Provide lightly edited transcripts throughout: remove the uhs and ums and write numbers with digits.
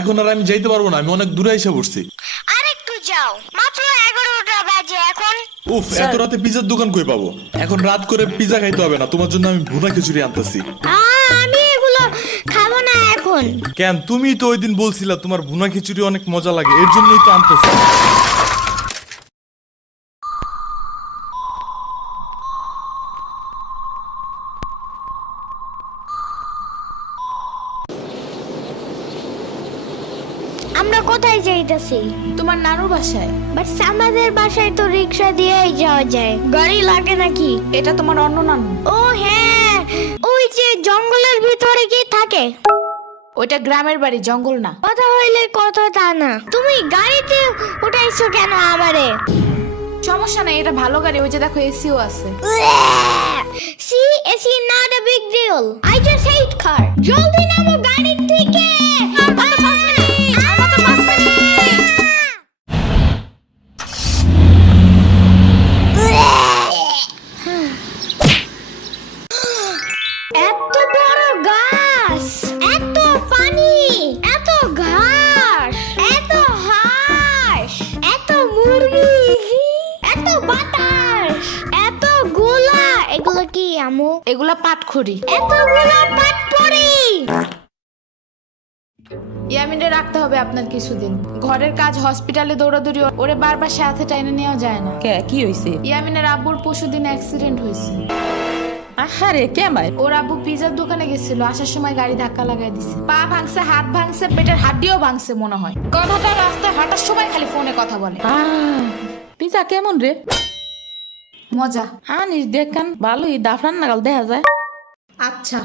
এখন আর আমি যাইতে পারবো না, আমি অনেক দূরে এসে পড়ছি। আরেকটু যাও, মাত্র 11টা বাজে এখন। উফ, এত রাতে পিজার দোকান কই পাবো? এখন রাত করে পিজা খাইতে হবে না, তোমার জন্য আমি ভুনা খিচুড়ি আনতেছি। আমি এগুলো খাবো না এখন। কেন? তুমি তো ওই দিন বলছিলা তোমার ভুনা খিচুড়ি অনেক মজা লাগে, এর জন্যই তো আনতেছি। আমরা কোথায় যাইতেছি? তোমার নানুর বাসায়। বাট আমাদের বাসায় তো রিক্সা দিয়েই যাওয়া যায়, গাড়ি লাগে নাকি? এটা তোমার অন্য নানু। ও হ্যাঁ, ওই যে জঙ্গলের ভিতরে কি থাকে? ওইটা গ্রামের বাড়ি, জঙ্গল না। কথা হইলে কথা তা না। তুমি গাড়িতে উঠাইছো কেন আমারে? সমস্যা নাই, এটা ভালো গাড়ি। ওই যে দেখো, এসিও আছে। See, it's not a big deal. I just hate car. জলদি নামো গাড়ি থেকে। এত বড় গাছ, এত পানি, এত ঘাস, এত হাঁস, এত মুরগি, এত বাতাস, এত গোলা। এগুলো কি আমু? এগুলা পাটখড়ি। এতগুলো পাটপড়ি। ইয়ামিনে রাখতে হবে আপনার কিছুদিন। ঘরের কাজ, হসপিটালে দৌড়াদৌড়ি, ওরে বারবার সাথে টাইনে নেওয়া যায় না। কে কি হইছে? ইয়ামিনের আব্বুর পরশুদিন অ্যাক্সিডেন্ট হয়েছে। আহারে কে মাই? ওর আব্বু পিজার দোকানে গেছিল, আসার সময় গাড়ি ধাক্কা লাগাই দিছে। পা ভাঙছে, হাত ভাঙছে, পেটের হাড্ডিও ভাঙছে মনে হয়। কথাটা রাস্তায় হাঁটার সময় খালি ফোনে কথা বলে। পিজা কেমন রে? মজা। আনিস দেখান, ভালোই দাফরান নাগাল দেখা যায়। আচ্ছা,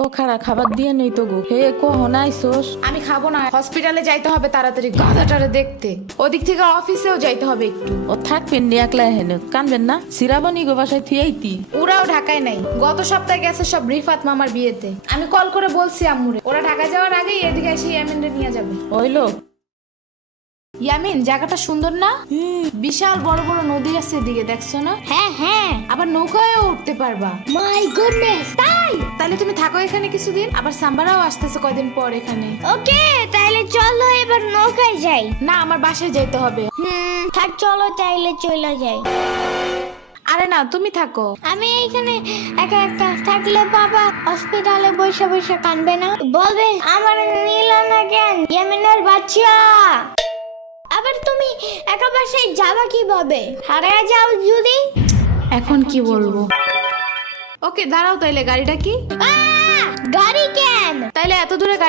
ও খারা খাবার দিয়ে নেই তো গো। হে কখন আইসোস? আমি খাবো না, হসপিটালে যাইতে হবে তাড়াতাড়ি গাধাটারে দেখতে। ওদিক থেকে অফিসেও যাইতে হবে একটু। ও থাকবেন নি একলা হেন, কানবেন না? সিরাবনি গো বাসায় থিয়াইতি। ওরাও ঢাকায় নাই, গত সপ্তাহে গেছে সব রিফাত মামার বিয়েতে। আমি কল করে বলছি আম্মুরে, ওরা ঢাকায় যাওয়ার আগেই এদিকে এসে ইয়ামিনরে নিয়ে যাবে। ওইলো ইয়ামিন, জায়গাটা সুন্দর না? বিশাল বড় বড় নদী আছে এদিকে, দেখছো না? হ্যাঁ হ্যাঁ, আবার নৌকায়ও উঠতে পারবা। মাই গুডনেস, তাই? তাহলে তুমি থাকো এখানে কিছুদিন, আবার সাম্বারাও আসতেছে কয়দিন পর এখানে। ওকে, তাহলে চলো এবার নৌকায় যাই। না, আমার বাসায় যেতে হবে। থাক, চলো তাইলে চলে যাই। আরে না, তুমি থাকো। আমি এখানে একা একা থাকলে বাবা হসপিটালে বসে বসে কানবে না? বলবে আমার নিল না কেন ইয়ামিনের বাচ্চা। আবার তুমি একা বাসায় যাবা কিভাবে? হারিয়ে যাও যদি। এখন কি বলবো? ওকে দাঁড়াও, তাইলে গাড়িটা কি? গাড়ি কেন? তাইলে এত দূরে গাড়ি